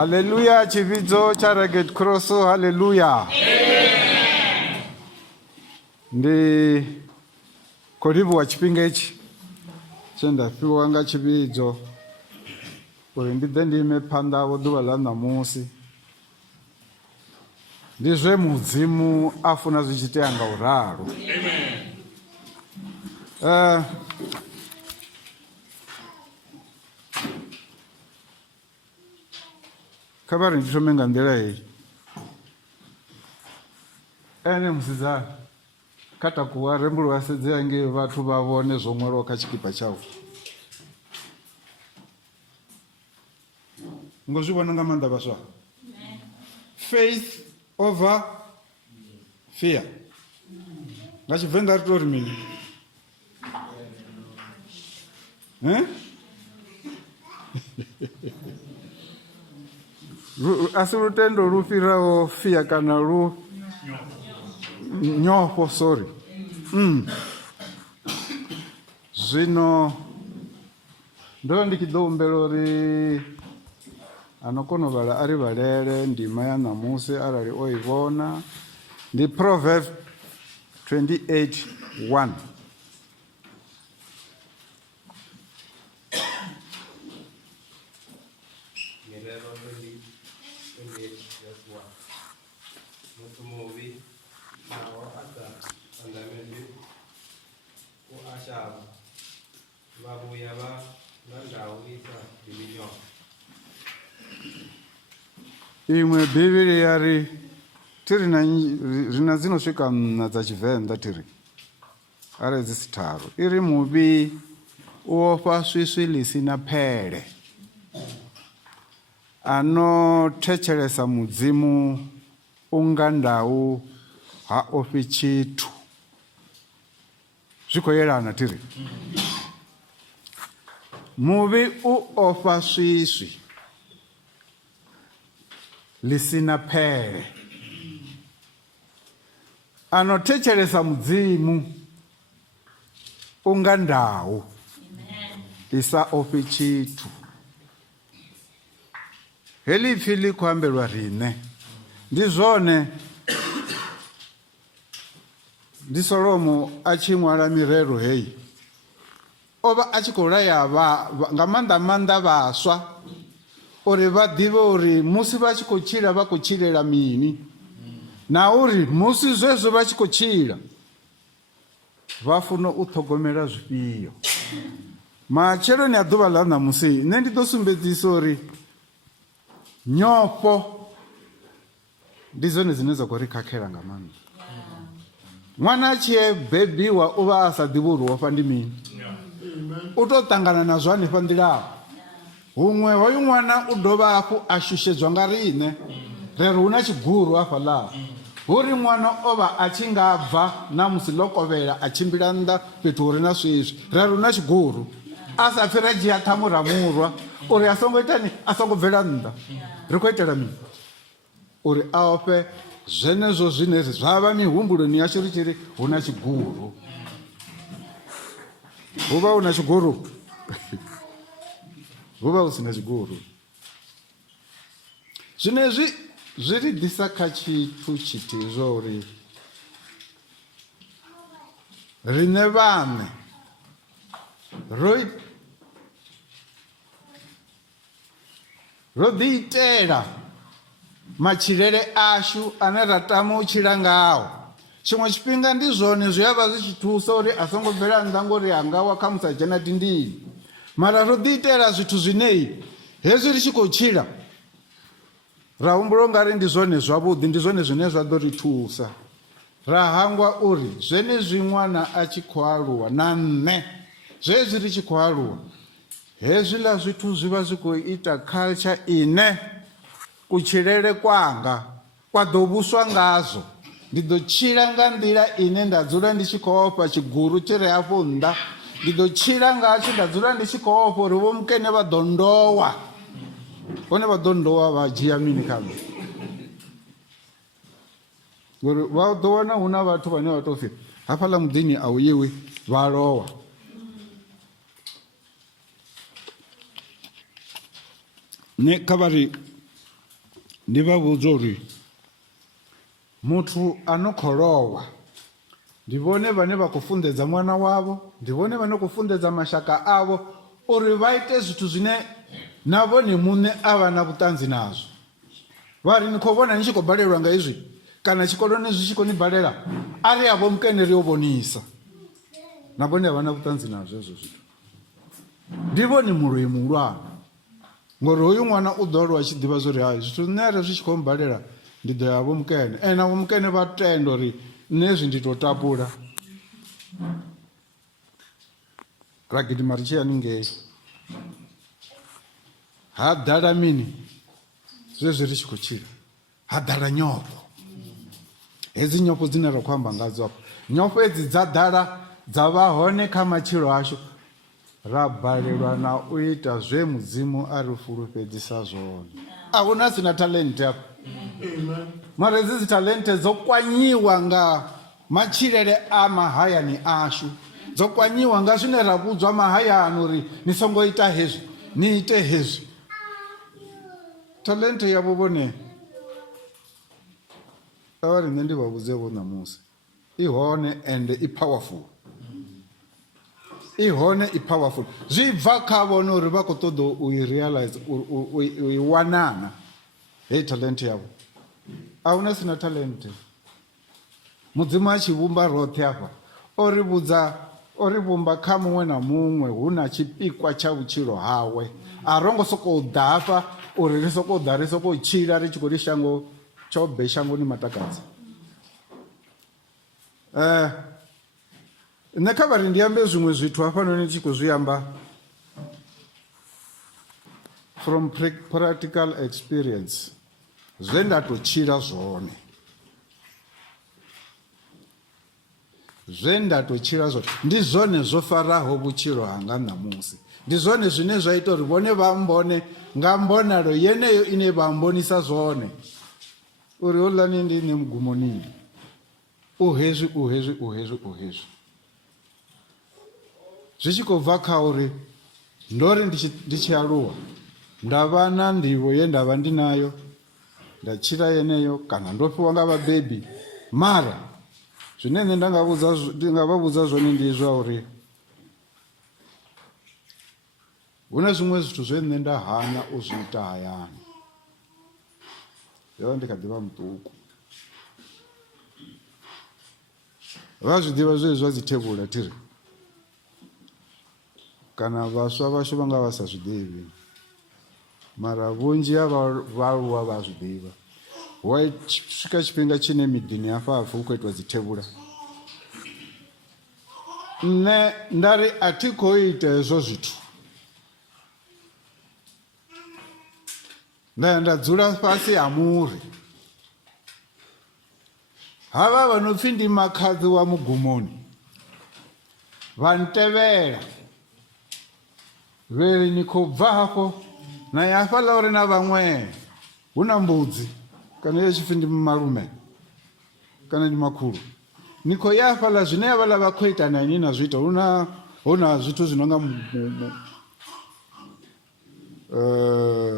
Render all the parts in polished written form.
Haleluya, chividzo cha Red Cross, haleluya. Ndi koribu wa chipinga ichi chenda fiwa nga chividzo uri ndide ndime panda vodhuva la namusi ndizve mudzimu afuna zvichitea nga uraro. Kabari ndishome nga ndela hei ene musidzana kata kuwa rembo lwasedzea nge vathu vavone zomwelwa kha chikipa chawo ngozvivona nga maanḓa vhaswa. Faith over fear nga Tshivenḓa ri tori mini? Asi lutendo lu fhiraho fear kana lu nyofho, sorry. Zwino ndo ndi tshi ḓo humbela uri ano kona u vhala ari vhalele ndima ya namusi arali o i vhona ndi Proverbs 28:1. Imwe Bibili yari tiri rina dzinosvika mna dza Tshivenḓa tiri are dzi sitharu iri muvhi u ofha swiswi lisina phele ano thetshelesa mudzimu unga ndau ha ofhi tshithu. Zwi khou yelana tiri muvhi u ofha swiswi lisina phele ano thetshelesa mudzimu unga ndau isa ofhi tshithu. Heli pfi ḽi khou ambelwa riṋe ndi zwone. Ndi Solomo a tshi ṅwala mirero heyi o vha a tshi khou laya nga maanḓa vhaswa uri vha ḓivhe uri musi vha tshi khou tshila vha khou tshilela mini na uri musi zwezwo vha tshi khou tshila vha funa u ṱhogomela zwifhio. Matsheloni a ḓuvha ḽa ṋamusi nṋe ndi ḓo sumbedzisa uri nyofho ndi zwone zwine zwa khou ri khakhela nga maanḓa. Ṅwana a tshi bebiwa u vha a sa ḓivhi uri wofha ndi mini, u tou ṱangana na zwo hanefha nḓilaho. Huṅwe hoyu ṅwana u dovha hafhu a shushedzwa nga riṋe ri ri hu na tshiguru hafha ḽaho hu ri ṅwana o vha a tshi nga bva na musi ḽo kovhela a tshimbila nnḓa fhethu hu re na swiswi ri ri hu na tshiguru a sa pfhi ra dzhia ṱhamu ra murwa uri a songo itani a songo bvela nnḓa. Ri khou itela mini? Uri a ofhe zwenezwo zwine zwa vha mihumbuloni yashu ri tshi ri hu na tshiguru. Hu vha hu na tshiguru hu vha hu si na tshiguru. Zwine zwi ri ḓisa kha tshithu tshithihi zwa uri riṋe vhaṋe ro ḓi itela matshilele ashu ane ra tama u tshila ngao. Tshiṅwe tshifhinga ndi zwone zwi a vha zwi tshi thusa uri a songo bvela nnḓa ngori anga wa kha musi a dzhena dindini, mara ro ḓi itela zwithu zwine hezwi ri tshi khou tshila ra humbula ungari ndi zwone zwavhuḓi, ndi zwone zwine zwa ḓo ri thusa. Ra hangwa uri zwenezwi ṅwana a tshi khou aluwa na nṋe zwezwi ri tshi khou aluwa hezwiḽa zwithu zwi vha zwi khou ita culture ine kutshilele kwanga kwa ḓo vhuswa ngazwo. Ndi ḓo tshila nga nḓila ine nda dzula ndi tshi khou ofha tshiguru tshi re hafho nnḓa. Ndi ḓo tshila ngatsho nda dzula ndi tshi khou ofha uri vho mukene vha ḓo ndowa. Vhone vha ḓo ndowa vha dzhia mini khaṋe ngori vha ḓo wana hu na vhathu vhane vha tou pfhi hafhaḽa muḓini a u yiwi vha lowa. Ne kha vha ri ndi vha vhudza uri muthu ano khou lowa ndi vhone vhane vha khou funḓedza ṅwana wavho, ndi vhone vhane khou funḓedza mashaka avho uri vha ite zwithu zwine na vhone muṋe a vha na vhuṱanzi nazwo. Vha ri ni khou vhona ni tshi khou balelwa nga izwi kana tshikoloni zwi tshi khou ni balela, a ri avho mukene ri yo vhonisa, na vhone a vha na vhuṱanzi nazwo hezwo zwithu. Ndi vhone muloi muhulwane ngori hoyu ṅwana u ḓo aluwa a tshi ḓivha zwo ri hayi zwithu zwine ari zwi tshi khou mbalela ndi ḓo ya vho mukene, na vho mukene vha tenda uri nṋe hezwi ndi tou tapula. Ra gidima ri tshi ya haningei ha ḓala mini zwezwi ri tshi khou tshila, ha ḓala nyofho. Hedzi nyofho dzine ra khou amba ngadzo afho, nyofho hedzi dza ḓala dza vha hone kha matshilo ashu, ra balelwa na u ita zwe mudzimu a ri fulufhedzisa zwone. A hu na sina talente afho, mara hedzi dzi talente dzo kwanyiwa nga matshilele a mahayani ashu, dzo kwanyiwa nga zwine ra vhudzwa mahayani uri ni songo ita hezwi, ni ite hezwi. Talente yavho vhone a vha ri nṋe ndi vha vhudze vho ṋamusi, i hone ende i powerful, i hone i powerful. Zwi bva kha vhone uri vha khou ṱoḓa u i realize, u i wanana heyi talente yavho. A hu na sina talente. Mudzimu a tshi vhumba roṱhe afha o ri vhudza, o ri vhumba kha muṅwe na muṅwe hu na tshipikwa tsha vhutshilo hawe. A rongo sokou ḓa hafha uri ri sokou ḓa ri sokou tshila ri tshi khou ri shango tsho be shangoni matakadza. Nṋe kha vhari ndi ambe zwiṅwe zwithu hafhanoni tshi khou zwi amba from practical experience, zwe nda tou tshila zwone, zwe nda tou tshila zwone ndi zwone zwo faraho vhutshilo hanga ṋamusi. Ndi zwone zwine zwa ita uri vhone vha mbone nga mbonalo yeneyo ine vha mbonisa zwone uri houḽani ndi ni mugumoni, u hezwi u hezwi u hezwi u hezwi. Zwi tshi khou bva kha uri ndo ri ndi tshi aluwa nda vha na nḓivho ye nda vha ndi nayo, nda tshila yeneyo kana ndo fhiwa nga vhabebi. Mara zwine nṋe ndi nga vha vhudza zwone ndi zwa uri hu na zwiṅwe zwithu zwe nṋe nda hana u zwi ita hayani, yo ndi kha ḓi vha muṱuku. Vha zwi ḓivha zwezwi zwa dzi thevhula thiri, kana vhaswa vhashu vha nga vha sa zwi ḓivhi, mara vhunzhi ha vhaaluwa vha zwi ḓivha. Hu a swika tshifhinga tshine miḓini hafha hapfi hu khou itiwa dzi thevhula. Nṋe nda ri a thi khou ita hezwo zwithu, nda dzula fhasi ha muri. Havha vha no pfhi ndi makhadzi wa mugumoni vha ntevhela, vheli ni khou bva hafho na ya hafhaḽa uri na vhaṅwe hu na mbudzi kana ye tshipfi ndi malume kana ndi makhulu, ni khou ya hafhaḽa zwine havhaḽa vha khou ita na ini na zwi ita. Hu na zwithu zwi no nga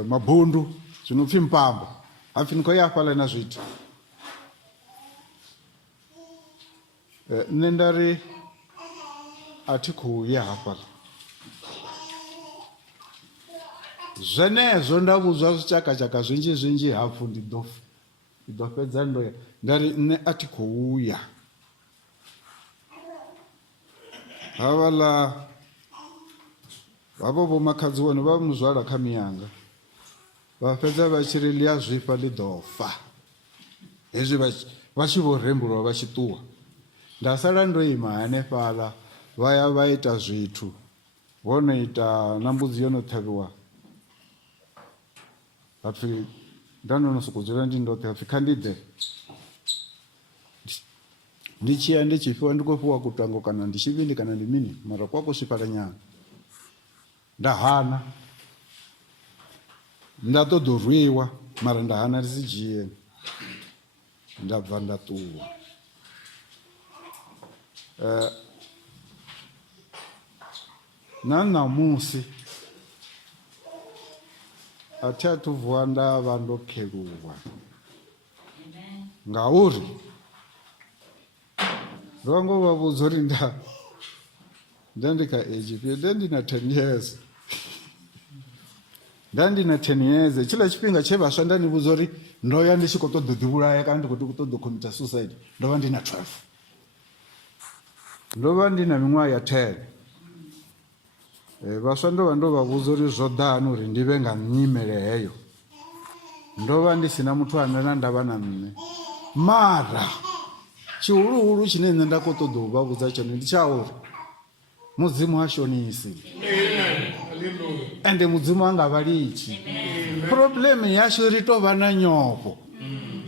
mabundu zwi no pfhi mpambo, hapfi ni khou ya hafhaḽa na zwi ita. Nṋe nda ri a thi khou ya hafhaḽa. Zwenezwo nda vhudzwa zwitshakatshaka zwinzhi zwinzhi hapfu ndi ḓo fhedza ndo ya, nda ri nṋe a thi khou ya. Havhaḽa havho vho makhadzi vhone vha mu zwala kha miyanga, vha fhedza vha tshi ri ḽi a zwifha ḽi ḓo fa, hezwi vha tshi vho rembulwa vha tshi ṱuwa. Nda sala ndo ima hanefhaḽa, vha ya vha ita zwithu, vho no ita na mbudzi yo no ṱhavhiwa, hapfi nda ndo no sokou dzula ndi ndoṱhe, hapfi kha ndi ḓe. Ndi tshi ya ndi tshi fhiwa, ndi khou fhiwa kutango kana ndi tshivhindi kana ndi mini, mara kwa khou swifhala nyana. Nda hana, nda ṱoḓa u rwiwa, mara nda hana ndi si dzhie, nda bva nda ṱuwa. Na ṋamusi a thi a thu vuwa nda vha ndo kheluwa ngauri ndo vha ngo vha vhudza uri nda ndi kha age fhio, nda ndi na 10 years nda ndi na 10 years. Tshila tshifhinga tshe vhaswa nda ni vhudza uri ndo ya ndi tshi khou ṱoḓa ḓi vhulaya kana ndi khou ṱoḓa commit suicide, ndo vha ndi na 12, ndo vha ndi na miṅwaha ya 10. Vhaswa ndo vha vhudza uri zwo ḓani uri ndi vhe nga nyimele heyo, ndo vha ndi sina muthu ane na ndavha na nṋe. Mara tshihuluhulu tshine nṋe nda khou ṱoḓa u vha vhudza tshone ndi tsha uri mudzimu ha shonisi ende mudzimu anga vha litshi. Problem yashu ri tou vha na nyofho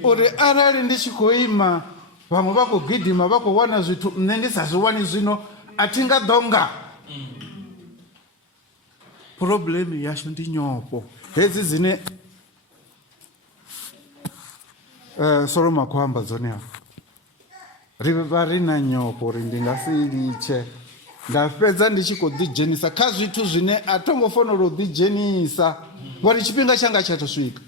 uri arali ndi tshi khou ima vhaṅwe vha khou gidima vha khou wana zwithu nṋe ndi sa zwi wani, zwino a thi nga ḓonga. Problem yashu ndi nyofho hedzi dzine Solomon khou amba dzone hafha. Ri vha ri na nyofho uri ndi nga si litshe, nda fhedza ndi tshi khou ḓidzhenisa kha zwithu zwine a tho ngo fanela u ḓidzhenisa ngori tshifhinga tshanga tsha tou swika.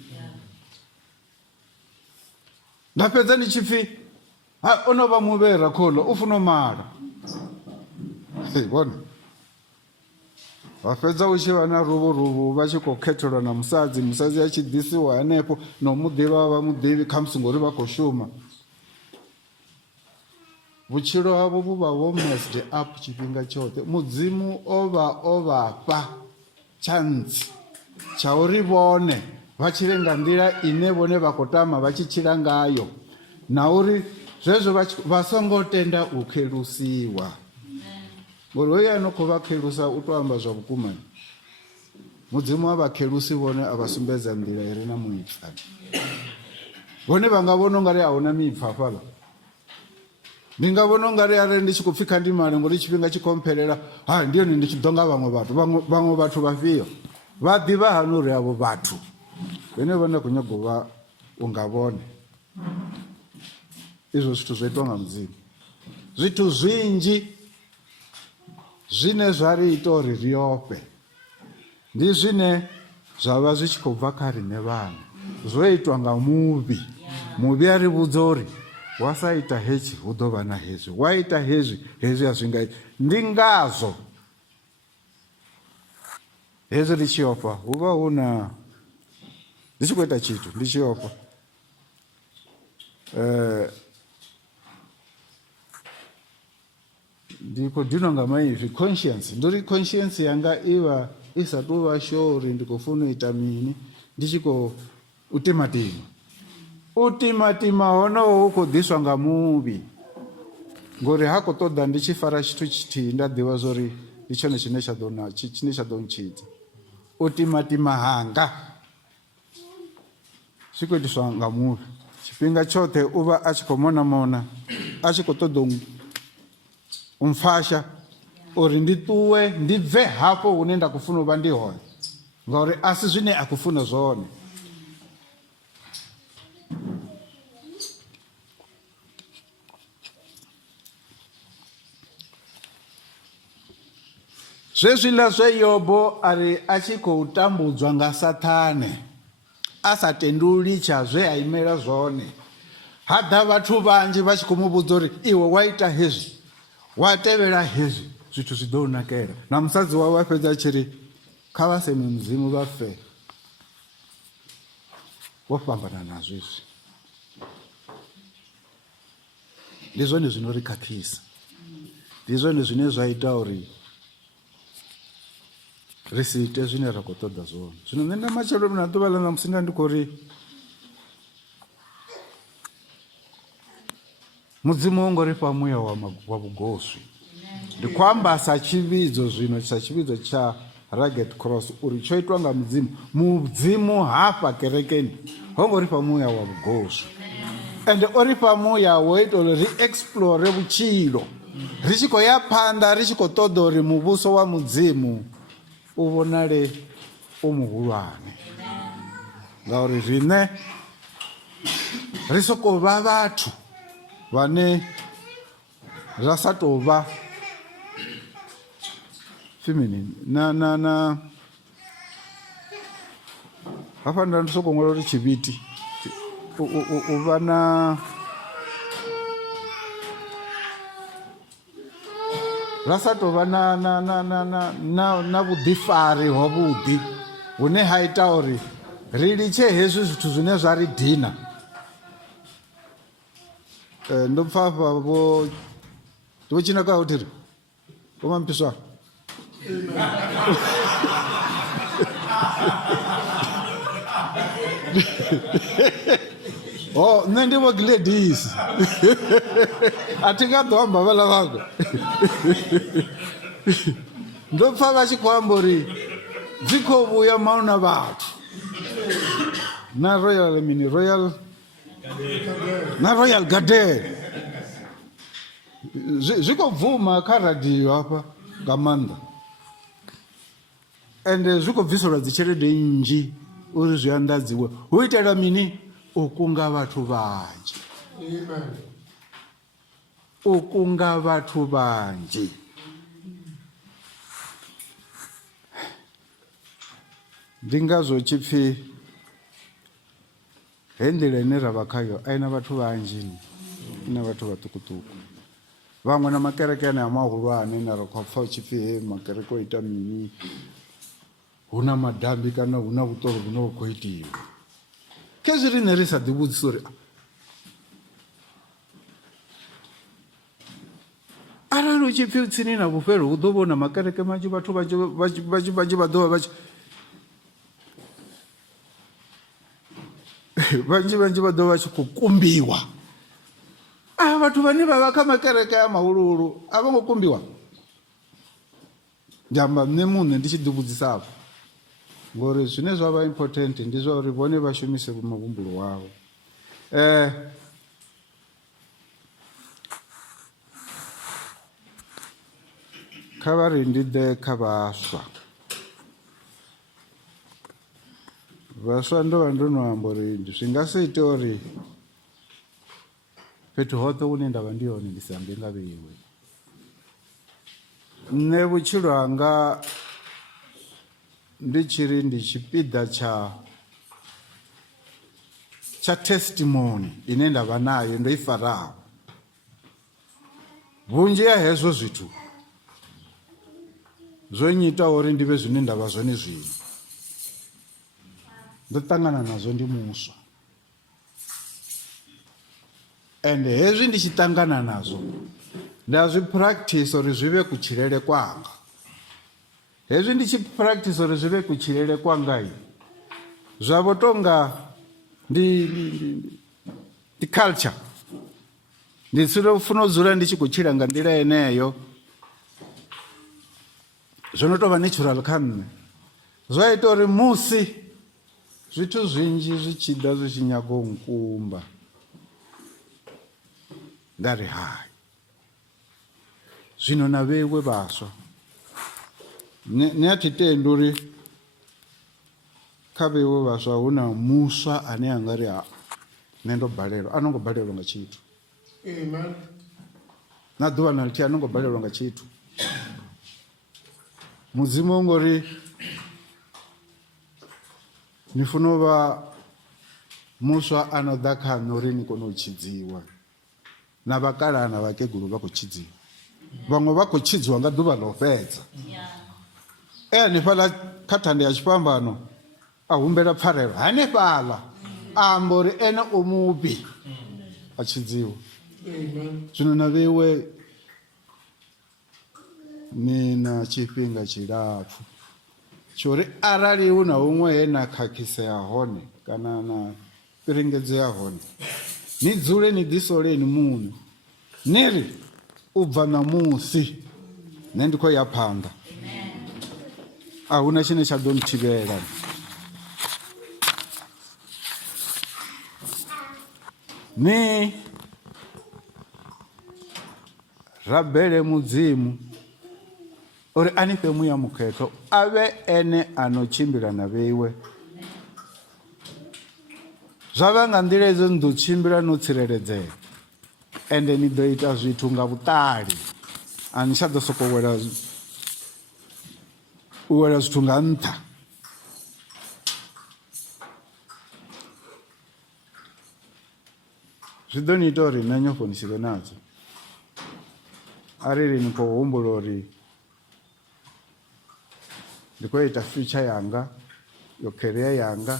Nda fhedza ndi tshi pfhi o no vha muvhera kholo u funa u mala. Vhona vha fhedza u tshi vha na ruvhu vha tshi khou khethelwa na musadzi a tshi ḓisiwa hanefho no muḓivha vha muḓivhi khamusi ngori vha khou shuma. Vhutshilo havho vhu vha vho messed up tshifhinga tshoṱhe. Mudzimu o vha fha chance tsha uri vhone vha tshile nga nḓila ine vhone vha khou tama vha tshi tshila ngayo, na uri zwezwo vha songo tenda u khelusiwa. Ngori hoyo ano khou vha khelusa u tou amba zwa vhukuma, mudzimu a vha khelusi vhone a vha sumbedza nḓila i re na muipfa. Vhone vha nga vhona ungari a huna mipfa hafhaḽa. Ndi nga vhona ungari arali ndi tshi khou pfhi kha ndi male ngori tshifhinga tshi khou mphelela, ndi yone ndi tshi ḓo nga vhaṅwe vhathu vhafhio. Vha ḓivha hani uri avho vhathu vhene vha na khou nyaga u vha unga vhone. Izwo zwithu zwo itwa nga mudzimu. Zwithu zwinzhi zwine zwa ri ita uri ri ofhe ndi zwine zwa vha zwi tshi khou bva kha riṋe vhaṅwe, zwo itwa nga muvhi. Muvhi a ri vhudza uri wa sa ita hetshi hu ḓo vha na hezwi, wa ita hezwi a zwi nga iti. Ndi ngazwo hezwi ri tshi ofha hu vha hu na, ndi tshi khou ita tshithu ndi tshi ofha ndi khou dinwa nga maipfi conscience. Ndo ri conscience yanga ivha i sa tou vha sure uri ndi khou funa u ita mini, ndi tshi khou timatima. U timatima honoho hu khou ḓiswa nga muvhi, ngori ha khou ṱoḓa ndi tshi fara tshithu tshithihi nda ḓivha zwa uri ndi tshone tshine tsha ḓo ntshidza. U timatima hanga zwi khou itiswa nga muvhi. Tshifhinga tshoṱhe u vha a tshi khou mona a tshi khou ṱoḓa u mfasha uri ndi ṱuwe ndi bve hafho hune nda khou funa u vha ndi hone, ngauri a si zwine a khou funa zwone. Zwezwiḽa zwe Yobo ari a tshi khou tambudzwa nga Saṱhane, a sa tenduli tsha zwe a imela zwone, ha ḓa vhathu vhanzhi vha tshi khou mu vhudza uri iwe wa ita hezwi, wa tevhela hezwi, zwithu zwi ḓo u nakela. Na musadzi wawe a fhedza a tshi ri kha vha seme mudzimu vha fe. Wo fhambana nazwo izwi. Ndi zwone zwino ri khakhisa, ndi zwone zwine zwa ita uri ri si ite zwine ra khou ṱoḓa zwone. Zwino nṋe nda matshelo na ḓuvha ḽa ṋamusi nda ndi khou ri mudzimu wo ngo ri fha muya wa vhugoswi. Ndi khou amba sa tshivhidzo zwino, sa tshivhidzo tsha Rugged Cross uri tsho itwa nga mudzimu. Mudzimu hafha kerekeni ho ngo ri fha muya wa vhugoswi, ende o ri fha muya wo ita uri ri explore vhutshilo, ri tshi khou ya phanḓa ri tshi khou ṱoḓa uri muvhuso wa mudzimu u vhonale u muhulwane. Ngauri riṋe ri sokou vha vhathu vhane ra sa tou vha feminine hafha nda ndi soko ṅwala uri tshivhiti u vha na ra sa tou vha na vhuḓifari havhuḓi hune ha ita uri ri litshe hezwi zwithu zwine zwa ri dina. Ndo pfa hafha vho tshina ka hotiri vho mampiswa nṋe ndi vho Gladys a thi nga ḓo amba vhala vhako ndo pfa vha tshi khou amba uri dzi khou vhuya mauna vhathu na Royal Garden zwi khou bvuma kha radio hafha nga maanḓa, ende zwi khou bviselwa dzi tshelede nnzhi uri zwi anḓadziwe hu itela mini? U kunga vhathu vhanzhi. U kunga vhathu vhanzhi. Ndi ngazwo tshipfi he nḓila ine ra vha khayo a ina vhathu vhanzhi, ina vhathu vhaṱukuṱuku. Vhaṅwe na makereke ane a mahulwane na ri khou pfa hu tshipfi he makereke o ita mini, hu na madambi kana hu na vhuṱolo vhune vhu khou itiwa. Khezwi riṋe ri sa ḓivhudzisa uri arali hu tshi pfi tsini na vhufhelo hu ḓo vhona makereke manzhi, vhathu vhanzhi vha ḓo vha vhanzhi vha ḓo vha tshi khou kumbiwa. Vhathu vhane vha vha kha makereke a mahuluhulu a vho ngo kumbiwa. Ndi amba nṋe muṋe ndi tshi ḓivhudzisa afho ngori zwine zwa vha important ndi zwa uri vhone vha shumise muhumbulo wavho. Kha vha ri ndi ḓe kha vhaswa. Vhaswa ndo vha ndo no amba uri zwi nga si ite uri fhethu hoṱhe hune nda vha ndi hone ndi sa ambe nga vheiwe. Nṋe vhutshilo hanga ndi tshiri ndi tshipiḓa tsha testimony ine nda vha nayo ndo i faraho. Vhunzhi ha hezwo zwithu zwo nyita uri ndi vhe zwine nda vha zwone zwino. Ndo ṱangana nazwo ndi muswa, ende hezwi ndi tshi ṱangana nazwo nda zwi practice uri zwi vhe kutshilele kwanga. Hezwi ndi tshi practice uri zwi vhe kutshilele kwanga zwa vho tonga ndi culture. Ndi funa u dzula ndi tshi khou tshila nga nḓila yeneyo. Zwo no tou vha natural kha nṋe. Zwa ita uri musi zwithu zwinzhi zwi tshi ḓa zwi tshi nyaga u nkumba nda ri hai, zwino na vheiwe vhaswa ni a thi tendi uri kha vheiwe vhaswa hu na muswa ane a nga ri nṋe ndo balelwa. A no ngo balelwa nga tshithu. Amen. Na ḓuvha na ḽithihi a no ngo balelwa nga tshithu. Mudzimu ngori ni funa u vha muswa a no ḓa kha nṋe uri ni kone u tshidziwa. Na vhakalaha na vhakegulu vha khou tshidziwa. Vhaṅwe vha khou tshidziwa nga ḓuvha ḽo fhedza. Hanefhaḽa kha thanda ya tshifhambano a humbela pfarelo hanefhaḽa a amba uri ene o muvhi a tshidziwa. Zwino na vheiwe ni na tshifhinga tshilapfu tshori arali hu na huṅwe he na khakhisea hone kana na fhiringedzea hone, ni dzule ni ḓisoleni muṋe ni ri u bva ṋamusi nṋe ndi khou ya phanḓa. A huna tshine tsha ḓo nthivhela. Ni rabele mudzimu uri a ni fhe muya mukhetho a vhe ene a no tshimbila na vheiwe. Zwa vha nga nḓila edzo ni ḓo tshimbila no tsireledzea, ende ni ḓo ita zwithu nga vhuṱali. A ni tsha ḓo sokou wela zwithu nga nṱha. zwi ḓo ni ita uri na nyofho ni si vhe nadzo arali ni khou humbula uri ndi khou ita future yanga yo career yanga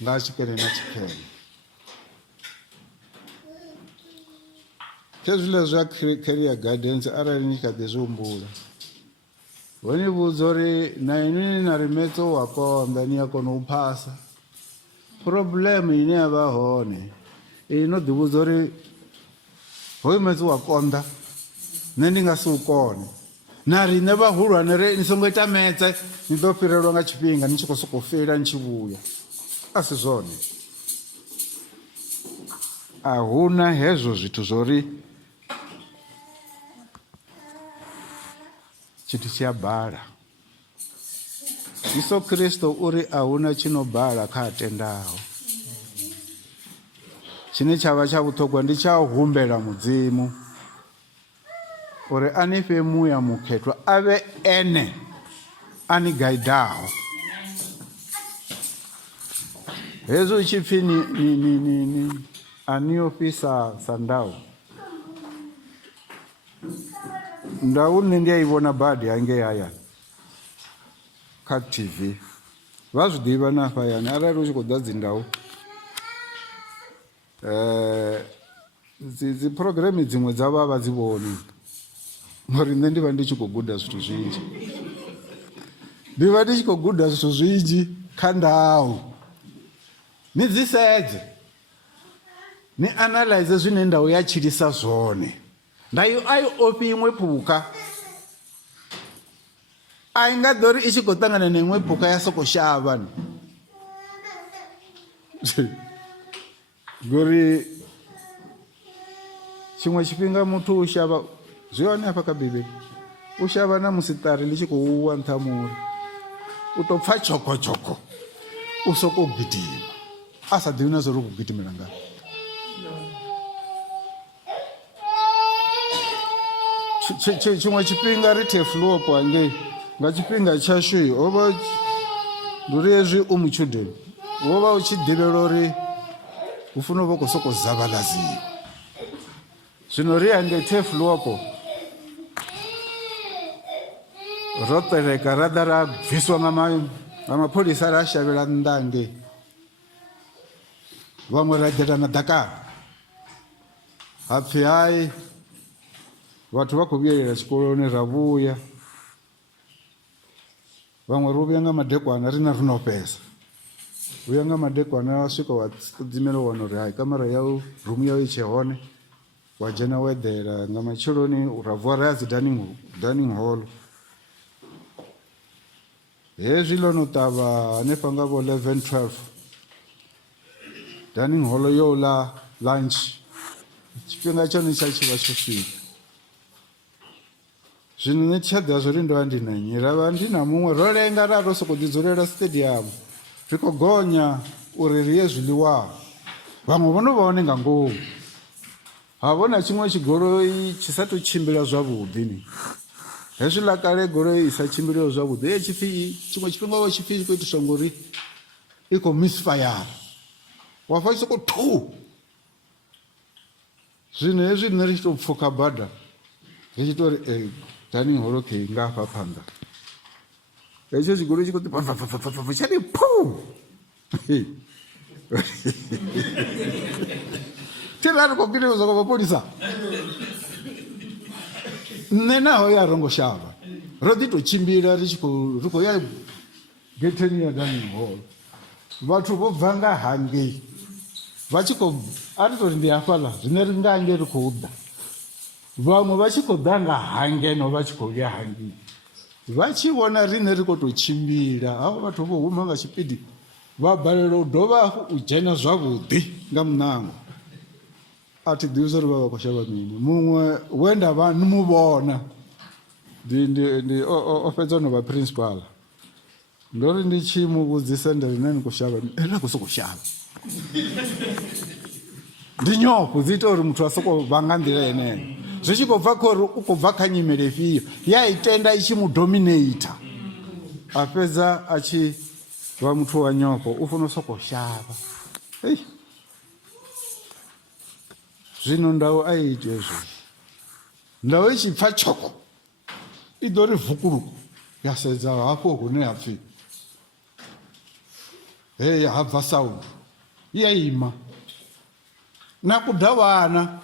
nga tshikene na tshikene. Hezwiḽa zwa career guidance arali ni kha ḓi zwi humbula ho ni vhudza uri na inwi na ri metso wa konḓa ni a kona u phasa. Problem ine ya vha hone no ḓivhudza uri hoyu metso wa konḓa nṋe ndi nga si u kone, na riṋe vhahulwane ri ni songo ita metse ni ḓo fhirelwa nga tshifhinga ni tshi khou sokou fela ni tshi vhuya. A si zwone, a huna hezwo zwithu zwo ri tshithu tshi a bala. Yesu Kristo uri a huna tshino bala kha atendaho. Tshine tsha vha tsha vhuṱhogwa ndi tsha u humbela mudzimu uri a ni fhe muya mukhethwa a vhe ene a ni gaidaho. Hezwi tshi pfhi a ni ofisa sa ndau, ndau nne ndi a i vhona badi hangei hayani kha TV. Vha zwi ḓivha na hafha hayani arali u tshi khou ḓa dzi ndau dzi program dziṅwe dza vha dzi vhoni ngori nṋe ndi vha ndi tshi khou guda zwithu zwinzhi. Ndi vha ndi tshi khou guda zwithu zwinzhi kha ndau. Ni dzi sedze, ni analyze zwine ndau ya tshilisa zwone. Ndayo a i ofhi iṅwe phukha, a i nga ḓo ri i tshi khou ṱangana na iṅwe phukha ya sokou shavha ni ngori tshiṅwe tshifhinga muthu u shavha zwi hone hafha kha Bivhili. U shavha na musi ṱari ḽi tshi khou wa nṱha muri, u tou pfha tshokotshoko u sokou gidima a sa ḓivhi na zwo ri u khou gidimela ngani. Tshiṅwe tshifhinga ri Thefluopo hangei nga tshifhinga tshashu ho vha ndi uri hezwi u mutshudeni wo vha u tshi ḓivhela uri u funa u vha u khou sokou zavhalaziwa. Zwino ri hangei Thefluopo ro ṱereka ra ḓa ra bviswa nga mapholisa ra shavhela nnḓa hangei. Vhaṅwe ra geḓa na ḓakani hapfhi hai vhathu vha khou vhuyelela tshikoloni ra vhuya. Vhaṅwe ro vhuya nga madekwana rina ri no fhesa. Vhuya nga madekwana wa swika wa ṱoḓimela wana uri hai kamara yau rumu yau i tshe hone. Wa dzhena wa eḓela nga matsheloni ra vuwa ra ya dzi dining hall. Hezwi ḽo no ṱavha hanefha nga vho 11-12 dining hall yo ḽa lunch, tshifhinga tshone tsha tshi vha tsho swika. Zwino nṋe tsha ḓivha zwo ri ndo vha ndi na nnyi, ra vha ndi na muṅwe ro lenga ra ro sokou ḓi dzulela stadium ri khou gonya uri ri ye zwiḽiwani. Vhaṅwe vho no vha hone nga ngomu, ha vhona tshiṅwe tshigoloi tshi sa tou tshimbila zwavhuḓi ni. Hezwi ḽa kale goloi i sa tshimbiliho zwavhuḓi he tshipfi tshiṅwe tshifhinga wa tshipfi i khou itiswa ngori i khou misfire, wa pfha i sokou thu. Zwino hezwi nṋe ri tshi tou pfhuka bada ri tshi tou ri dining hall okay nga hafha phanḓa, hetsho tshigoloi tshi khou ḓi pfha tshani phu. Thila ri khou gidima zwa mapholisa. Nṋe naho ya rongo shavha ro ḓi tou tshimbila ri khou ya getheni ya dining hall. Vhathu vho bva nga hangei vha tshi khou a ri tou ri ndi hafhaḽa zwine ri nga hangei ri khou ḓa. Vhaṅwe vha tshi khou ḓa nga hangeno vha tshi khou ya hangei vha tshi vhona riṋe ri khou tou tshimbila. Havha vhathu vho huma nga tshipidi vha balelwa u dovha hafhu u dzhena zwavhuḓi nga muṋango. A thi ḓivhi zwo ri vha vha khou shavha mini. Muṅwe we nda vha ni mu vhona o fhedza no vha principal. Ndo ri ndi tshi mu vhudzisa nda ri na ni khou shavha ri khou sokou shavha. Ndi nyofho dzi ita uri muthu a sokou vha nga nḓila yeneyo. Zwi tshi khou bva kha uri u khou bva kha nyimele ifhio ya i tenda i tshi mu dominator. A fhedza a tshi vha muthu wa nyofho u funa u sokou shavha. zwino ndau a i ite hezwo. Ndau i tshi pfa tshoko i ḓo ri vukuluku ya sedza hafho hune ha pfi hei ha bva sound i ya ima na kudavhana.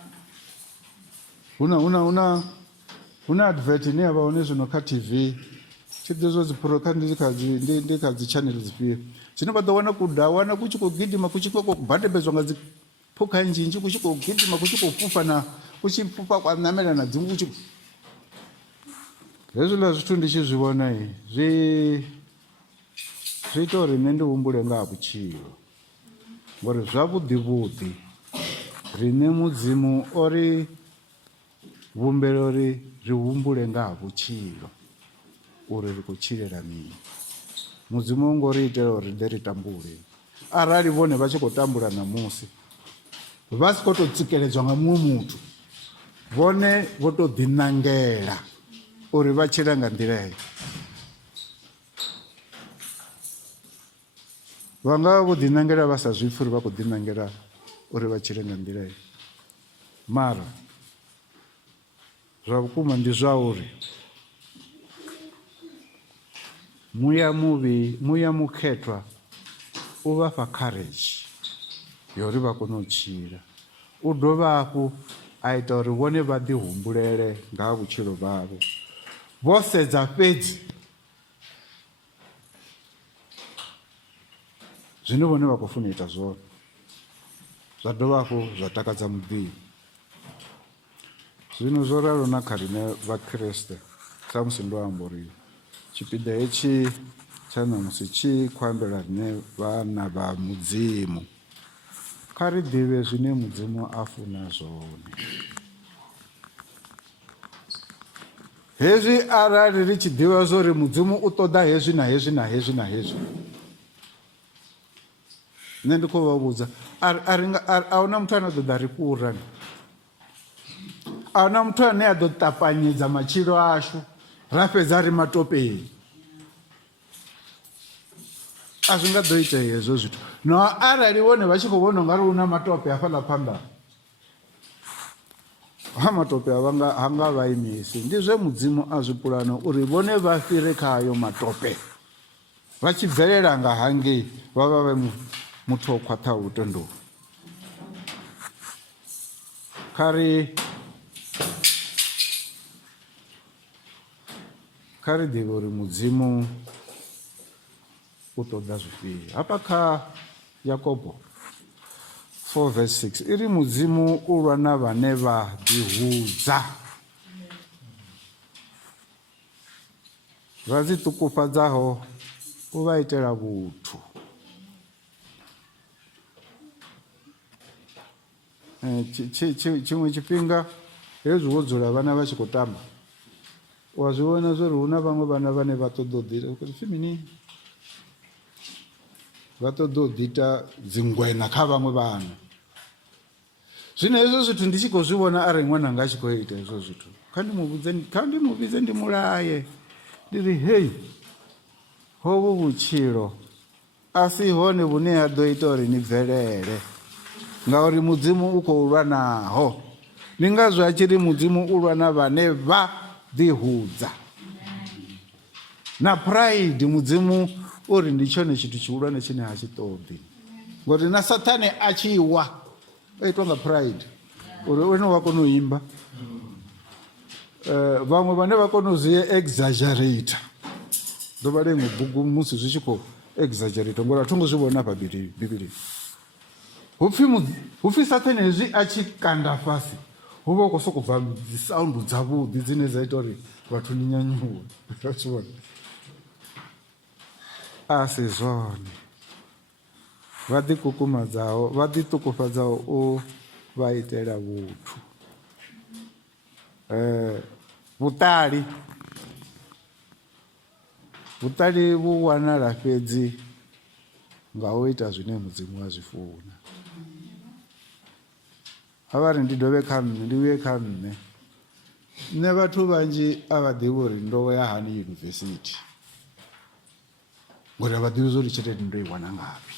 Huna advert ine yavha hone zwino kha TV tshi ḓe zwo ndi kha dzi channel dzifhio zwine vha ḓo wana kudawana ku tshi khou gidima ku tshi khou badebedzwa nga dzi phukha nnzhi ku tshi khou gidima ku tshi khou fhufha na ku tshi fhufha kwa ṋamela na dzingu tshi. Hezwiḽa zwithu ndi tshi zwi vhona zwi ita uri nṋe ndi humbule nga ha vhutshilo ngori zwavhuḓi vhuḓi riṋe mudzimu o ri vhumbela uri ri humbule nga ha vhutshilo uri ri khou tshilela mini. Mudzimu u ngo ri itela uri ḓe ri tambule. Arali vhone vha tshi khou tambula ṋamusi vha si khou tou tsikeledzwa nga muṅwe muthu, vhone vho tou ḓiṋangela uri vha tshila nga nḓila heyo. Vha nga vha vho ḓiṋangela vha sa zwipfhi uri vha khou ḓiṋangela uri vha tshile nga nḓila heyo. Mara zwa vhukuma ndi zwa uri muya mukhethwa u vha fha courage ya uri vha kone u tshila. U dovha hafhu a ita uri vhone vha ḓi humbulele nga ha vhutshilo vhavho vho sedza fhedzi zwine vhone vha khou funa ita zwone. Zwa dovha hafhu zwa takadza muḓini. Zwino zwo ralo na kha riṋe vhakriste sa musi ndo amba uri tshipiḓa hetshi tsha ṋamusi tshi khou ambela riṋe vhana vha mudzimu. Kha ri ḓivhe zwine mudzimu a funa zwone. Hezwi arali ri tshi ḓivha zwa uri mudzimu u ṱoḓa hezwi na hezwi na hezwi na hezwi, nṋe ndi khou vha vhudza a huna muthu ane a ḓo ḓa ri fhura. A huna muthu ane a ḓo ṱapanyedza matshilo ashu ra fhedza ri matopeni. A zwi nga ḓo itea hezwo zwithu. No arali vhone vha tshi khou vhona ungari hu na matope hafhaḽa phanḓa, ha matope ha nga vha imisi. Ndi zwe mudzimu a zwi pulana uri vhone vha fhire kha ayo matope. Vha tshi bvelela nga hangei vha vha vhe muthu o khwaṱhaho lutendoni. Kha ri ḓivhe uri mudzimu u ṱoḓa zwifhio. Hafha kha Yakobo 4:6 iri mudzimu u lwa na vhane vha ḓihudza, vha dzi ṱukufhadzaho u vha itela vhuthu. Tshiṅwe tshifhinga hezwi wo dzula vhana vha tshi khou tamba wa zwi vhona zwa uri hu na vhaṅwe vhana vhane vha ṱoḓa u ḓi mini, vha ṱoḓa u ḓita dzingwena kha vhaṅwe vhana. Zwino hezwo zwithu ndi tshi khou zwi vhona arali ṅwananga a tshi khou ita hezwo zwithu, kha ndi mu vhidze ndi mulaye ndi ri hei, hovhu vhutshilo a si hone vhune ha ḓo ita uri ni bvelele ngauri mudzimu u khou lwa naho. Ndi ngazwo a tshi ri mudzimu u lwa na vhane vha ḓihudza na pride. Mudzimu uri ndi tshone tshithu tshihulwane tshine ha tshi ṱoḓi ngori na Saṱhane a tshi wa o itwa nga pride uri wene wa kona u imba. Vhaṅwe vhane vha kona u zwi exaggerate ḓuvha ḽiṅwe bugu musi zwi tshi khou exaggerate ngori a thongo zwi vhona hafha Bivhilini. Hupfi Saṱhane hezwi a tshi kanda fhasi hu vha hu khou sokou bva dzi sound dzavhuḓi dzine dza ita uri vhathu ni nyanyuwe. A si zwone. Vha ḓi ṱukufhadzaho u vha itela vhuthu. Vhuṱali vhu wanala fhedzi nga u ita zwine mudzimu a zwi funa. A vha ri ndi dovhe kha nṋe, ndi vhuye kha nṋe. Nṋe vhathu vhanzhi a vha ḓivhi uri ndo ya hani yunivesithi ngori a vha ḓivhi zwo ri tshelede ndo i wana ngafhi.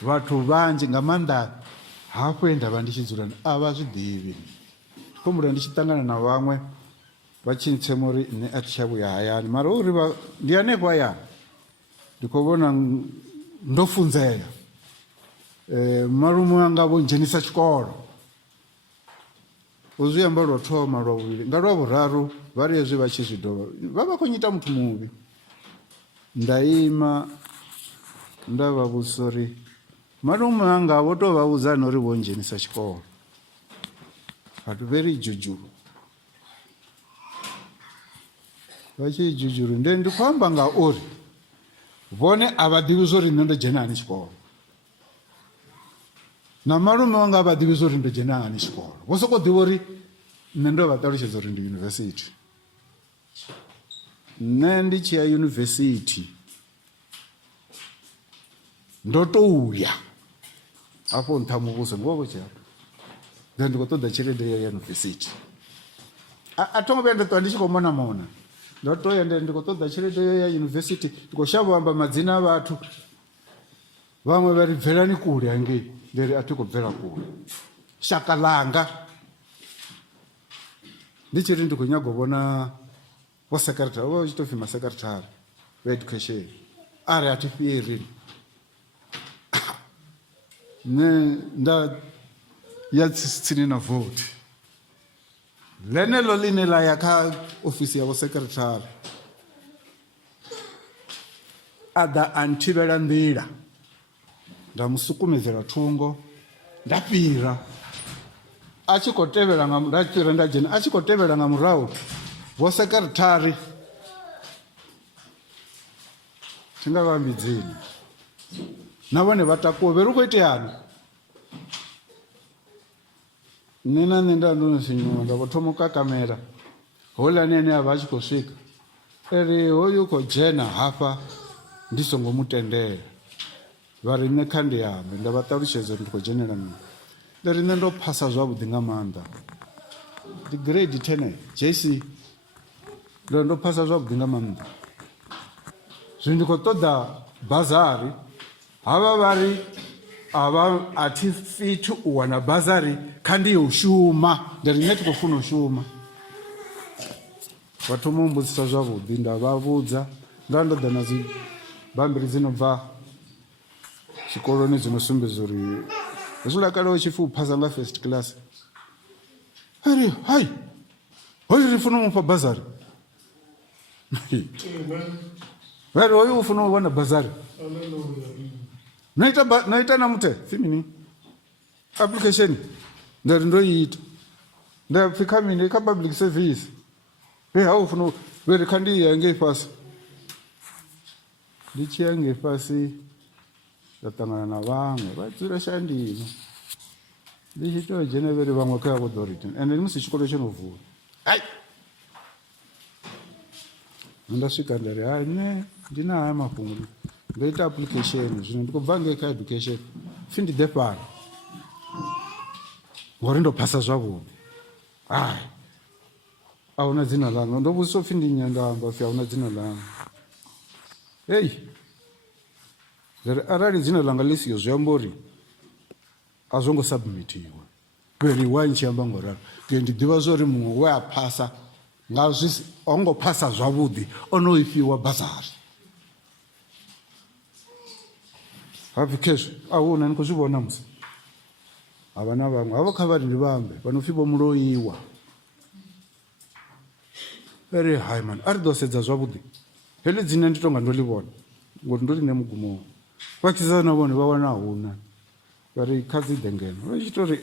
Vhathu vhanzhi nga maanḓa hafho he ndavha ndi tshi dzula a vha zwi ḓivhi. Khombula ndi tshi ṱangana na vhaṅwe vha tshi ntsema uri nṋe a thi tsha vhuya hayani mara uri ndi hanefho hayani ndi khou vhona ndo funzea. Malume anga vho ndzhenisa tshikolo u zwi amba lwa thoma lwa vhuvhili nga lwa vhuraru vha ri hezwi vha tshi zwi dovha vha vha khou nyita muthu muvhi. Nda ima nda vha vhudzisa uri malume anga vho tou vha vhudzana uri vho ndzhenisa tshikolo but very dzhudzhuru vha tshi dzhudzhuru ndi khou amba ngauri vhone a vha ḓivhi zwo ri nṋe ndo dzhena hani tshikolo na malume wanga a vha ḓivhi zwo ri ndo dzhena hani tshikolo vho sokou ḓivha uri nṋe ndo vha ṱalutshedza uri ndi yunivesithi. Nṋe ndi tshi ya yunivesithi ndo tou ya afho nṱha muvhuso ngo vho tshiapo then ndi khou ṱoḓa tshelede ya yunivesithi a thongo vhuya nda ṱwa ndi tshi khou mona ndo to ya ndi khou ṱoḓa tshelede ya yunivesithi ndi khou shavha amba madzina a vhathu vhaṅwe vha ri bvelani kule hangei ndi ri a thi khou bvela kule shaka ḽanga ndi tshi ri ndi khou nyaga u vhona vho secretary vha tshi tou pfhi masecretary wa education a ri a thi fhiri nṋe nda ya tsini na vote ḽeneḽo ḽine ḽa ya kha ofisi ya vho secretary a ḓa a nthivhela nḓila nda mu sukumedzela thungo nda fhira a tshi khou tevhela nda fhira nda dzhena a tshi khou tevhela nga murahu vho secretary thi nga vha ambidzini na vhone vha takuwa vhe ri khou iteani. Nṋe na nṋe nda ndo no sinyuwa nda vho thoma u kakamela houḽani ane a vha a tshi khou swika ri hoyu khou dzhena hafha ndi songo mu tendela vha ri nṋe kha ndi ambe nda vha ṱalutshedza uri ndi khou dzhenela mini ndi ri nṋe ndo phasa zwavhuḓi nga maanḓa ndi grade 10 JC ndo phasa zwavhuḓi nga maanḓa zwino ndi khou ṱoḓa bazari havha vha ri a thi fit u wana bazari kha ndi yo u shuma ndi ri nṋe thi khou funa u shuma. Vha thoma u mbudzisa zwavhuḓi nda vha vhudza nda ndo ḓa na dzi bammbiri dzi no bva tshikoloni dzi no sumbedza uri hezwiḽa kale u tshi pfhi u phasa nga first class ari hai hoyu ri funa u mufha bazari vhari hoyu u funa u wana bazari naita na muthe fimini application nda ri ndo ita nda pfhi kha mini kha public service ha u funa vheri kha ndi ya ngei fhasi ndi tshi ya ngei fhasi nda ṱangana na vhaṅwe vha dzula shandino ndi tshi tou dzhena vheri vhaṅwe kha ya authority ende ndi musi tshikolo tsho no vula hai nda swika nda ri hai nṋe ndi na haya mafhungo ndo ita application zwino ndi khou bva ngei kha education pfhi ndi ḓe fhano ngori ndo phasa zwavhuḓi hai a hu na dzina ḽanga ndo vhudzisa upfhi ndi nnyi nda amba pfhi a hu na dzina ḽanga hei arali dzina ḽanga ḽi siho zwi amba uri a zwo ngo submitiwa vheri wa ntshi amba ngoralo ndi ḓivha zwa uri muṅwe we a phasa nga zwi o ngo phasa zwavhuḓi o no ifhiwa bazari hapfi khezwo a hu na ni khou zwi vhona musi havha na vhaṅwe havho kha vha ri ndi vhambe vha no pfhi vho muloiwa ri hai man a ri ḓo sedza zwavhuḓi heḽi dzine ndi tonga ndo ḽi vhona ngori ndo ḽine mugumoni vha tshisa na vhone vha wana huna vha ri kha dzi ḓe ngeno vha tshi tou ri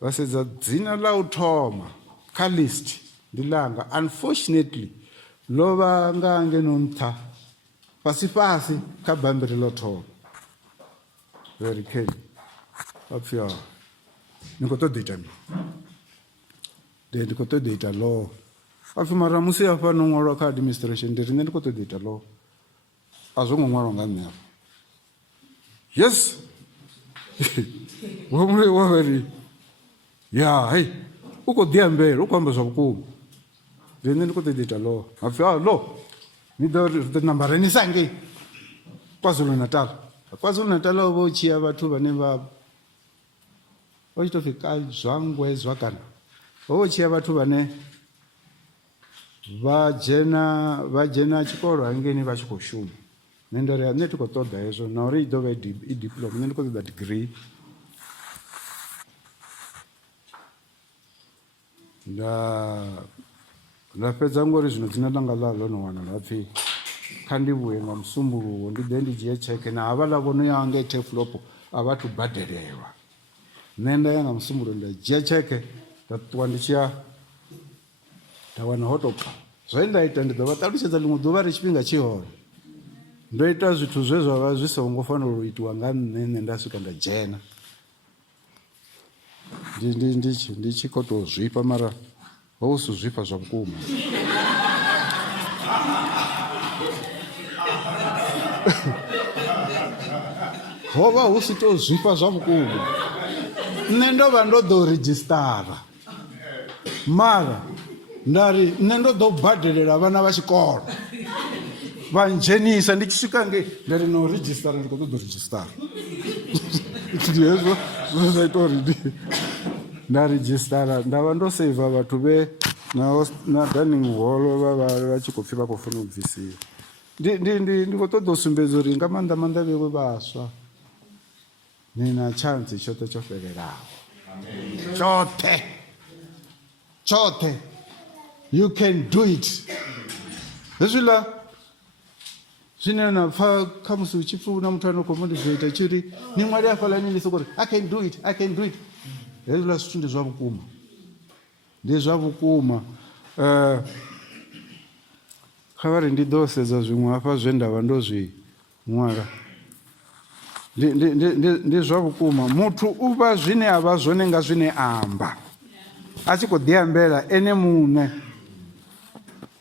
vha sedza dzina ḽa u thoma kha list ndi langa unfortunately ḽo vha nga ngeno nṱha fhasi kha bammbiri ḽo thoma very kale vha pfhi ni khou ṱoḓa ita mini ndi khou ṱoḓa ita law a pfhi mara musi hafha no ṅwalwa kha administration ndi rine ndi khou ṱoḓa ita law a zwo ngo ṅwalwa nga nṋe hafha yes vhomule wa vhari ya hei u khou ḓiambela u khou amba zwa vhukuma rine ndi khou ṱoḓa ita law a pfhi law ni ḓo nambareni sa ngei KwaZulu Natal o vha u tshiya vhathu vhane vha o tshi tou pfi zwa zwa kana ho tshiya vhathu vhane vha dzhena tshikolo hangeni vha tshi khou shuma. Nṋe ndo ri nṋe ti khou ṱoḓa hezwo na uri i ḓo vha i diploma, nṋe ndi khou ṱoḓa degree. Nda fhedza ngori zwino dzina ḽanga ḽa ḽo no wanala pfhi kha ndi vhuye nga musumbuluwo ndi ḓe ndi dzhie tsheke na havhaḽa vho no ya nga Tafelkop a vhathu badelelwa. Nṋe nda ya nga musumbuluwo nda dzhia tsheke nda ṱuwa ndi tshi ya nda wana ho tou bva. Zwe nda ita ndi ḓo vha ṱalutshedza ḽiṅwe ḓuvha ri tshifhinga tshi hone. Ndo ita zwithu zwe zwa vha zwi songo fanela u itiwa nga nṋe nda swika nda dzhena. Ndi tshi khou tou zwifha mara ho si zwifha zwa vhukuma. Ho vha hu si tou zwifha zwa vhukuma. Nṋe ndo vha ndo ḓo redzhistara mara nda ri nṋe ndo ḓo badelela vhana vha tshikolo vha ndzhenisa. Ndi tshi swika ngei nda ri no redzhistara ndi khou ṱoḓa u redzhistara. Ndi hezwo zwe zwa ita uri nda redzhistara nda vha ndo seiva vhathu vhe na dining hall vha tshi khou pfhi vha khou funa u bvisiwa. Ndi khou ṱoḓa u sumbedza uri nga maanḓa vhewe vhaswa ni na chance tshoṱhe tsho fhelelaho. Tshoṱhe you can do it. Hezwiḽa zwine na pfha kha musi u tshi pfhi na muthu ano khou motivate tshiri ni ṅwale hafhaḽani ni sokou ri I can do it. Hezwiḽa zwithu ndi zwa vhukuma, ndi zwa vhukuma. Kha vha ri ndi ḓo sedza zwiṅwe hafha zwe nda vha ndo zwi ṅwala. Ndi zwa vhukuma. Muthu u vha zwine a vha zwone nga zwine a amba a tshi khou ḓiambela ene muṋe.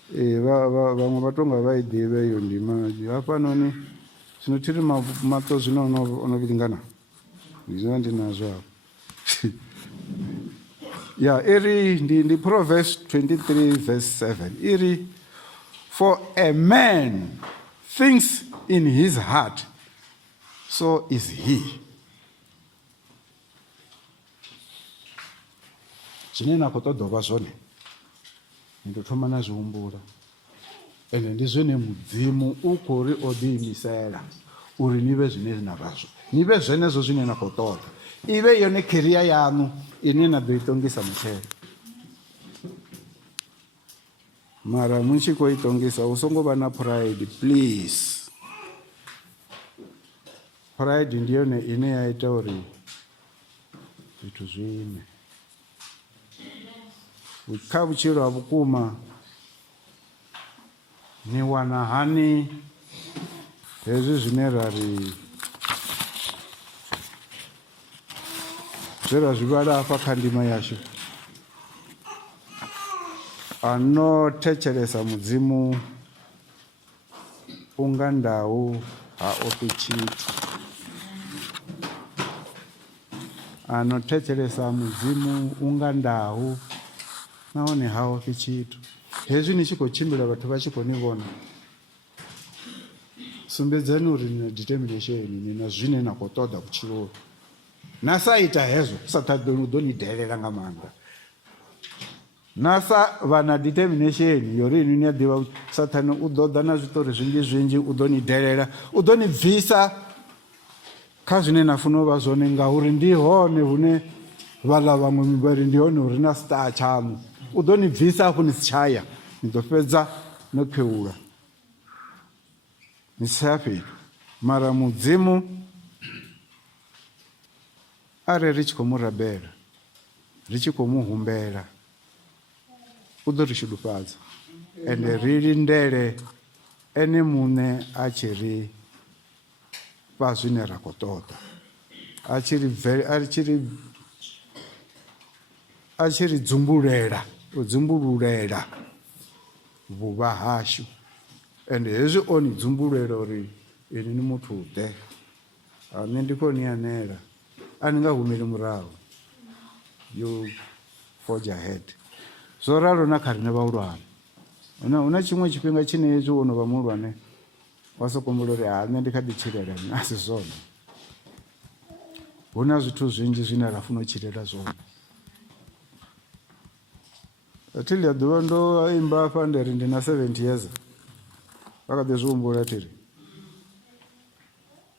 Vhaṅwe vha tonga vha i ḓivhe iyo ndima hafhanoni zwino thiri maṱo zwino ono vhilingana zwino ndi nazwo hafho. Ya iri ndi Proverbs 23 verse 7 iri for a man thinks in his heart so is he. Zwine na khou ṱoḓa u vha zwone ni ḓo thoma na zwi humbula ende ndi zwine Mudzimu u khou ri o ḓiimisela uri ni vhe zwine na vha zwo, ni vhe zwenezwo zwine na khou ṱoḓa. I vhe yone career yaṋu ine na ḓo i ṱongisa matshelo. Mara mu tshi khou i ṱongisa u songo vha na pride please. Pride ndi yone ine ya ita uri zwithu zwime. Kha vhutshilo ha vhukuma ni wana hani hezwi zwine ra zwi vhala hafha kha ndima yashu. Ano thetshelesa Mudzimu u nga ndau ha ofhi tshithu. Ano thetshelesa Mudzimu u nga ndau nahone ha ofhi tshithu. Hezwi ni tshi khou tshimbila vhathu vha tshi khou ni vhona sumbedzani uri ni na determination, ni na zwine na khou ṱoḓa vhutshiloni. Na sa ita hezwo Saṱhane u ḓo ni dalela nga maanḓa. Na sa vha na determination yori ni a ḓivha Saṱhane u ḓo ḓa na zwiṱori zwinzhi u ḓo ni dalela, u ḓo ni bvisa kha zwine na funa u vha zwone ngauri ndi hone hune vhaḽa vhaṅwe mivhari ndi hone uri na star tshamu. U ḓo ni bvisa hafho ni si tshaya, ni ḓo fhedza no khewula ni si tsha fhedza. Mara Mudzimu arali ri tshi khou mu rabela ri tshi khou mu humbela u ḓo ri shudufhadza ende ri lindele ene muṋe a tshi ri fha zwine ra khou ṱoḓa. A tshi ri dzumbululela vhuvha hashu ende hezwi o ni dzumbululela uri ini ni muthu ḓe nṋe ndi khou ni anela a ni nga humeli murahu, you forge ahead. Zwo ralo na kha riṋe vhahulwane hu na tshiṅwe tshifhinga tshine hezwi wo no vha muhulwane wa sokou humbula uri nṋe ndi kha ḓi tshilela a si zwone. hu na zwithu zwinzhi zwine ra funa u tshilela zwone. Athi ḽia ḓuvha ndo imba afha nderi ndi na 70 years vha kha ḓi zwi humbula thiri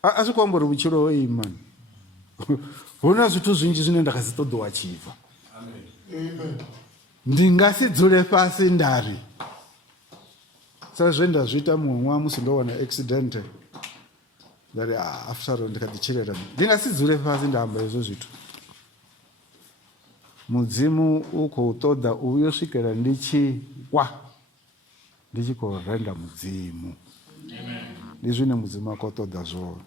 a si khou amba uri vhutshilo ho ima hu na zwithu zwinzhi zwine nda kha si ṱoḓa u achieva. Ndi nga si dzule fhasi ndari sa zwe nda zwi ita muṅwe ṅwaha musi ndo wana accident ndari after all ndi kha ḓi tshilela. Ndi nga si dzule fhasi nda amba hezwo zwithu. Mudzimu u khou ṱoḓa u yo swikela ndi tshi khou renda mudzimu. Ndi zwine mudzimu a khou ṱoḓa zwone.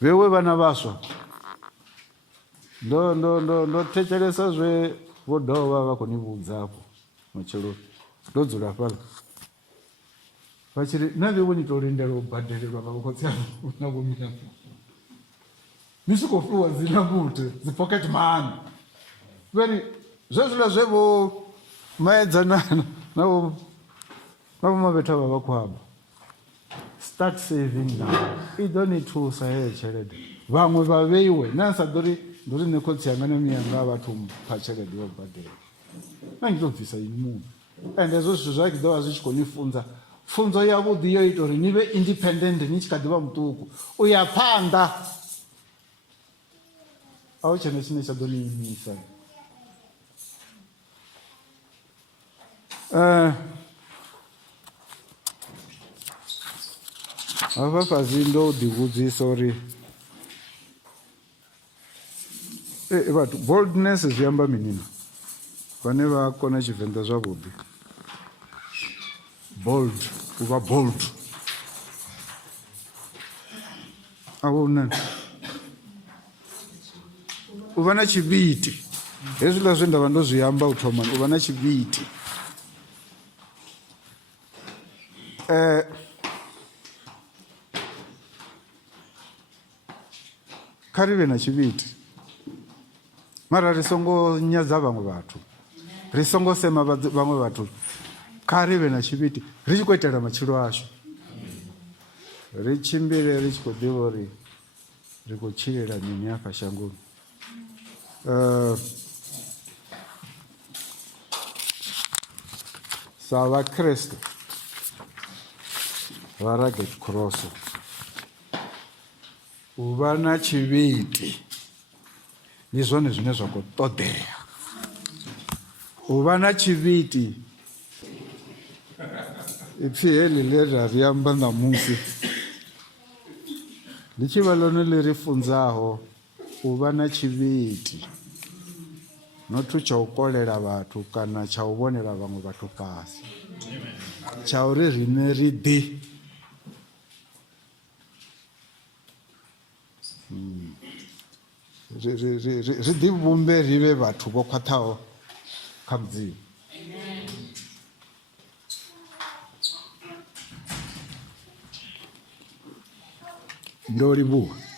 Vhewe vhana vhaswa ndo thetshelesa zwe vho dovha vha khou ni vhudza afho matshelo ndo dzula fhaḽa vha tshi ri na vhewe ni tou lindela u badelelwa nga khotsi na vho mina ni si khou fhiwa dzi nambuti dzi pocket money vheri zwezwiḽa zwe vho maedza na vho mavhetha vha vha khou amba. Start saving now. I ḓo ni thusa heyo tshelede. Vhaṅwe vha vheiwe na sa ḓo ri ndo ri nṋe khotsi yanga na miyanga vhathu mpha tshelede yo badela na ngi tou bvisa ini muṅwe ende hezwo zwithu zwa ḓo vha zwi tshi khou ni funza pfunzo yavhuḓi yo ita uri ni vhe independent ni tshi kha ḓi vha muṱuku u ya phanḓa. A hu tshena tshine tsha ḓo ni imisa. Hafha fhasi ndo ḓivhudzisa uri vhathu boldness zwi amba mini na vhane vha kona Tshivenḓa zwavhuḓi. Bold, u vha bold a vho nani u vha na tshivhiti. Hezwiḽa zwe nda vha ndo zwi amba u thoma u vha na tshivhiti. Kha ri vhe na tshivhiti mara ri songo nyadza vhaṅwe vhathu, ri songo sema vhaṅwe vhathu. Kha ri vhe na tshivhiti ri tshi khou itela matshilo ashu. Ri tshimbile ri tshi khou ḓivha uri ri khou tshilela mini hafha shangoni. Sa vhakreste vha Rugged Cross u vha na tshivhiti ndi zwone zwine zwa khou ṱoḓea. U vha na tshivhiti ipfhi heḽi ḽe ra ri amba ṋamusi ndi tshi vha ḽone ḽi ri funzaho u vha na tshivhiti, not tsha u kolela vhathu kana tsha u vhonela vhaṅwe vhathu fhasi, tsha uri riṋe ri ḓi vhumbe ri vhe vhathu vho khwaṱhaho kha mudzimu. Ndo livhuwa.